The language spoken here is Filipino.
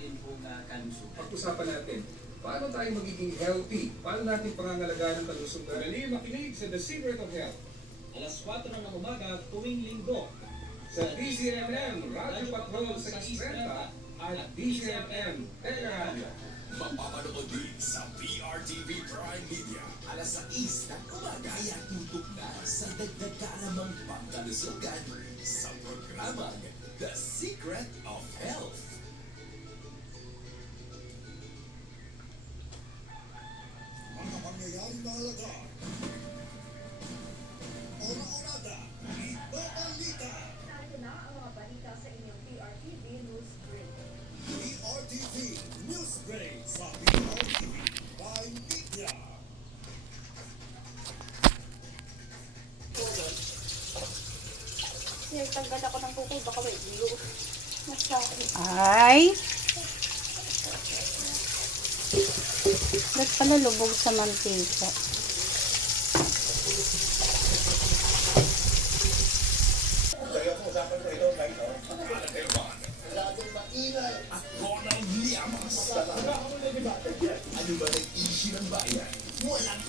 atin pong kalusugan. Pag-usapan natin, paano tayo magiging healthy? Paano natin pangangalagaan ang kalusugan? Dali makinig sa The Secret of Health. Alas 4 ng umaga tuwing linggo Sa DCMM, Radyo Patrol 630 at DCMM Teleradio. Mapapanood din sa PRTV Prime Media. Alas 6 ng umaga ay tutok na sa dagdag kalamang pangkalusugan sa programang The Secret of Health. Mga pangyayaring mahalaga. Ora-orada, ibabalita. Narito na ang mga balita sa inyong PRTV News Break. PRTV News Break sa PRTV by Media. Nagtanggal ako ng kukoy, baka may iyo. Masakit. Ay. Ba't pala lubog sa mantika? At Ronald Llamas. Ano ba nag-issue ng bayan? Walang